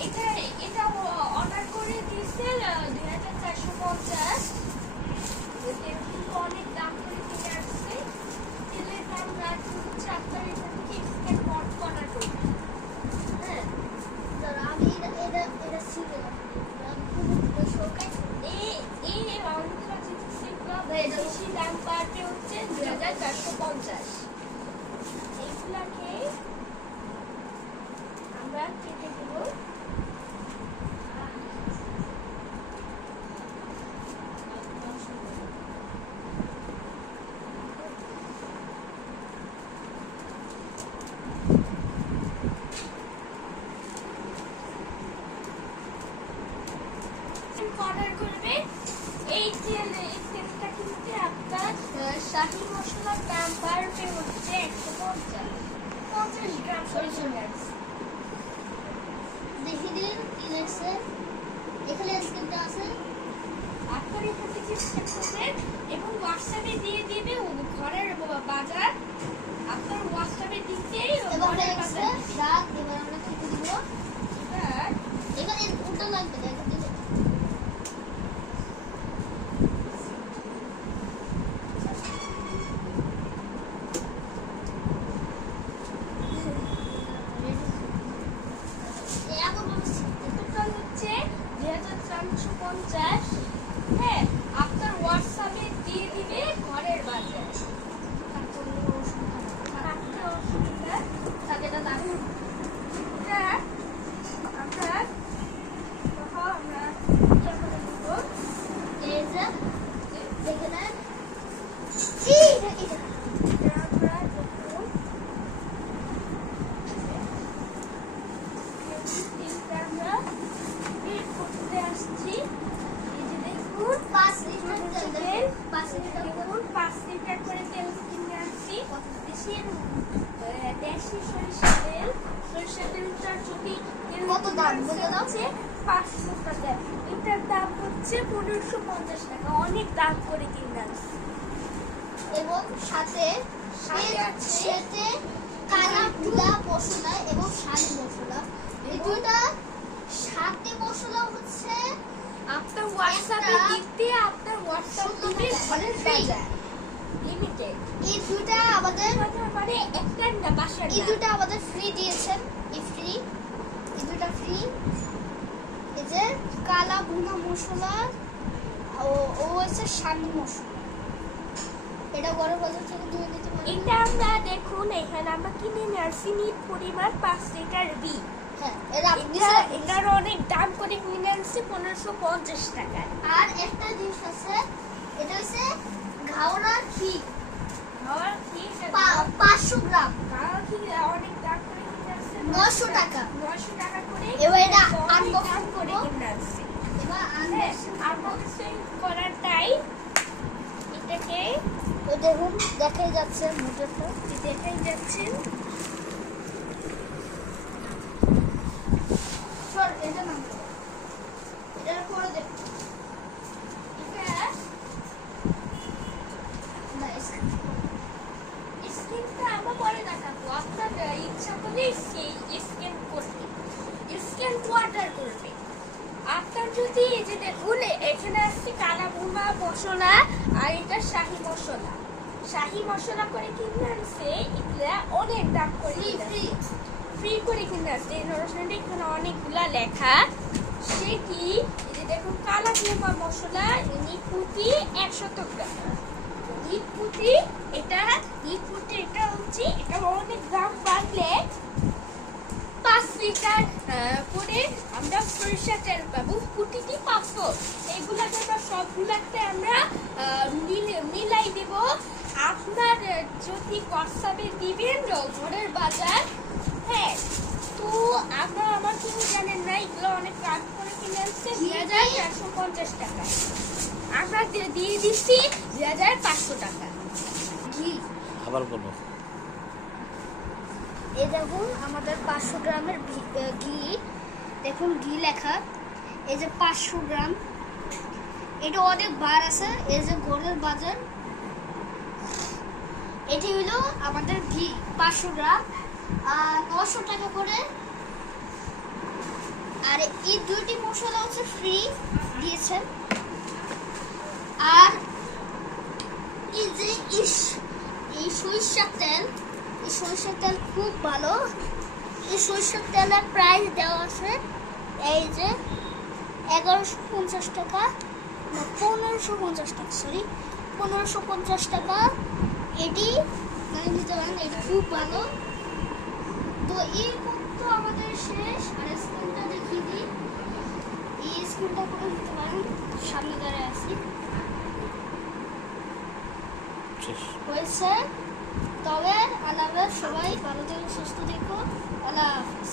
এটা এটা অর্ডার করে দিয়েছে দুই হাজার চারশো পঞ্চাশ। অনেক দাম করে কিনে আসছে তেলের দাম রাখতে হচ্ছে আপনার এটা থেকে এক্সট্রা কট অর্ডার করবে। হ্যাঁ? আমি এটা এটা এটা এই অন্ধ্র বেশি দাম পারবে হচ্ছে দুই হাজার চারশো পঞ্চাশ। এইগুলাকে আমরা কেটে দেবো অর্ডার করবে এই তেল এই তেলটা কিনতে আপনার আহ, শাহি দাম পারবে হচ্ছে একশো পঞ্চাশ পঞ্চাশ গ্রাম সরিষা মাছ দেখি দিন কি এখানে স্ক্রিপ্টটা আছে আপনার এখান থেকে এবং হোয়াটসঅ্যাপে দিয়ে দিবে ঘরের বাজার। আপনার হোয়াটসঅ্যাপে দিতেই ঘরের বাজার। এবার আমরা কি দিব এবার এখানে উল্টো লাগবে না এটা দিলে এখন বলছি টোটাল হচ্ছে দুই হাজার চারশো পঞ্চাশ হ্যাঁ আপনার হোয়াটসঅ্যাপে দিয়ে দিবে ঘরের বাজার থাকতে অসুবিধা তাকে এটা দারুণ এটা আমরা দেখো আমরা এটা করে দেবো এই যে দেখে নেন এই এটা এটা এটা আমরা দেখুন তিনটা করতে আসছি এই যে দেখুন পাঁচ লিটার তেল তেল পাঁচ লিটার দেখুন পাঁচ লিটার করে তেল কিনে দেশি সরিষা তেল সরিষা তেলটা যদি কত দাম? বলে দাও? পাঁচশো টাকা এটার দাম হচ্ছে পনেরোশো পঞ্চাশ টাকা। অনেক দাম করে কিনে আনছি। এবং সাথে সাথে কালা পুলা মশলা এবং শাড়ি মশলা। এই দুইটা সাথে মশলা হচ্ছে আপনার হোয়াটসঅ্যাপে একটা দিতে আপনার হোয়াটসঅ্যাপ টাকা ঘরের বাজার লিমিটেড এই দুইটা আমাদের মানে একটা না বাসার এই না। দুইটা আমাদের ফ্রি দিয়েছেন। এই ফ্রি এই দুইটা ফ্রি এই যে কালা ভুনা মশলা ও ও হচ্ছে শাড়ি মশলা। এটা বড় বাজার থেকে ধুয়ে দিতে এটা আমরা দেখুন এখানে আমরা কিনে নিয়ে আসছি নিট পরিমাণ পাঁচ লিটার বি হ্যাঁ এটার অনেক দাম করে কিনে আনছি পনেরোশো পঞ্চাশ টাকায়। আর একটা জিনিস আছে এটা হচ্ছে ঘাওড়া ঘি পাঁচশো গ্রাম। অনেক দাম করে কিনে আনছি 900 টাকা। নয়শো টাকা করে এবার এটা অনেক করে কিনে আনছি। এবার হ্যাঁ, unboxing unboxing করার তাই এটাকে দেখুন দেখাই যাচ্ছে মোটরটা। দেখাই যাচ্ছেন সর এটা নাম এটা করে দে এটা না স্ক্রিন স্ক্রিনটা আমরা পরে দেখাবো আপনার ইচ্ছা করলে স্ক্যান করবে স্ক্যান অর্ডার করবে আপনার যদি এই যে দেখুন এখানে আসছে কালা ভুনা মশলা আর এটা শাহি মশলা। শাহি মশলা করে কিনে আনছে? এগুলা অনেক দাম করে ফ্রি ফ্রি করে কিনে আসছে এই নোটিশনটা এখানে অনেকগুলা লেখা। সে কি? এই যে কালা ভুনা মশলা নিপুতি একশত গ্রাম। নিপুতি এটা নিপুতি এটা হচ্ছে এটা অনেক দাম বাড়লে পাঁচ লিটার করে আমরা সরিষা তেল পাবো। প্রতিটি পাঁচশো? এইগুলাকে আমরা সবগুলাতে আমরা মিলে- মিলাই দেব। আপনার যদি হোয়াটসঅ্যাপে দিবেন ঘরের বাজার হ্যাঁ তো আমরা আমার কিছু জানেন না এগুলো অনেক কাজ করে কিনে আসছে দুই হাজার চারশো পঞ্চাশ টাকা। আমরা দিয়ে- দিয়ে দিচ্ছি দুই হাজার পাঁচশো টাকা। আবার বলো। এই দেখুন আমাদের পাঁচশো গ্রামের ভি- ঘি। দেখুন ঘি লেখা। এই যে পাঁচশো গ্রাম। এটা অনেক বার আছে, এই যে ঘরের বাজার। এটি হলো আমাদের ঘি পাঁচশো গ্রাম আর নশো টাকা করে। আর এই দুইটি মশলা হচ্ছে ফ্রি দিয়েছেন। আর এই যে ইস- এই সরিষার তেল, এই সরিষার তেল খুব ভালো। এই সরিষার তেলের প্রাইস দেওয়া আছে, এই যে এগারোশো পঞ্চাশ টাকা না পনেরোশো পঞ্চাশ টাকা সরি পনেরোশো পঞ্চাশ টাকা। এটি মানে নিতে পারেন এটি খুব ভালো। তো এই তো আমাদের শেষ আর স্ক্রিনটা দেখিয়ে দিই। এই স্ক্রিনটা করে নিতে পারেন সামনে আছি। শেষ। হয়েছে। তবে আল্লাহ সবাই ভালো থেকো সুস্থ থেকো আল্লাহ হাফিজ।